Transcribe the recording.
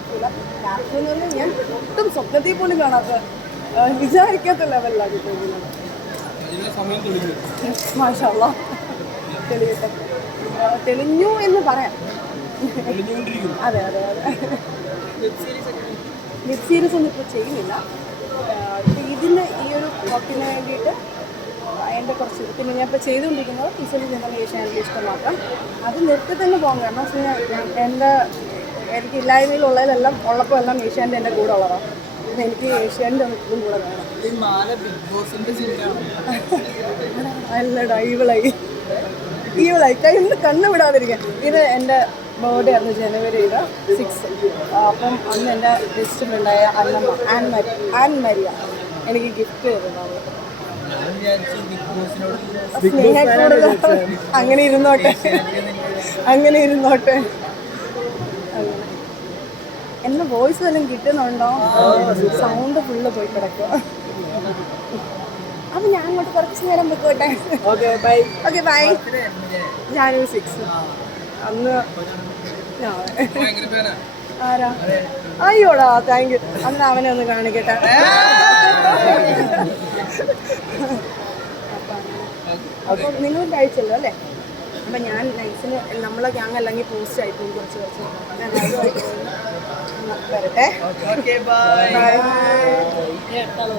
കുഴപ്പമില്ല. ക്യാപ്ഷൻ എന്ന് പറഞ്ഞാൽ ഞാൻ ഒട്ടും സ്വപ്നത്തിൽ പോലും കാണാത്ത വിചാരിക്കാത്ത ലെവലിലാണ് കിട്ടുന്നത് മാഷല്ല തെളിയട്ടെ. തെളിഞ്ഞു എന്ന് പറയാം. അതെ അതെ അതെ. വെബ് സീരീസ് ഒന്നും ഇപ്പോൾ ചെയ്യുന്നില്ല. ഇതിന് ഈ ഒരു വർക്കിന് വേണ്ടിയിട്ട് എന്റെ കുറച്ച് പിന്നെ ഞാൻ ഇപ്പോൾ ചെയ്തുകൊണ്ടിരിക്കുന്നത് ടീച്ചറിൽ ജനറൽ ഏഷ്യാനിൽ ഇഷ്ടം മാത്രം അത് നിർത്തി തന്നെ പോകാൻ കാരണം വെച്ച് കഴിഞ്ഞാൽ എന്റെ എനിക്ക് ഇല്ലായ്മയിലുള്ളതെല്ലാം ഉള്ളപ്പോൾ എല്ലാം ഏഷ്യാന്റെ എന്റെ കൂടെ ഉള്ളതാണ്. പിന്നെ എനിക്ക് ഏഷ്യാന്റെ ഇതും കൂടെ വേണം. അല്ലടാ ഈവിളായി. ഈവിളായി. കയ്യിൽ കണ്ണ് വിടാതിരിക്കാൻ ഇത് എന്റെ ബർത്ത്ഡേ ആയിരുന്നു ജനുവരിയിൽ സിക്സ് അപ്പം അന്ന് എന്റെ best ഫ്രണ്ടായ Annamma Ann Mari Ann Maria എനിക്ക് ഗിഫ്റ്റ് ബോസിനോട് സ്നേഹക്കൂടുതൽ അങ്ങനെ ഇരുന്നോട്ടെ. അങ്ങനെ ഇരുന്നോട്ടെ. എന്നെ വോയിസ് വല്ലതും കിട്ടുന്നുണ്ടോ? സൗണ്ട് ഫുള്ള് പോയി കിടക്കുക അപ്പൊ ഞാൻ അങ്ങോട്ട് കുറച്ച് നേരം പോയിക്കോട്ടെ okay bye okay bye January six അന്ന് ആരാ? അയ്യോടാ താങ്ക് യു അന്ന് അവനെ ഒന്ന് കാണിക്കട്ടെ. അപ്പോൾ നിങ്ങൾ കഴിച്ചല്ലോ അല്ലേ? അപ്പം ഞാൻ നൈസിന് നമ്മളെ ഗ്യാങ് അല്ലെങ്കിൽ പോസ്റ്റ് ആയിപ്പോയി കുറച്ച് കുറച്ച് ഞാൻ വരട്ടെ. Okay bye bye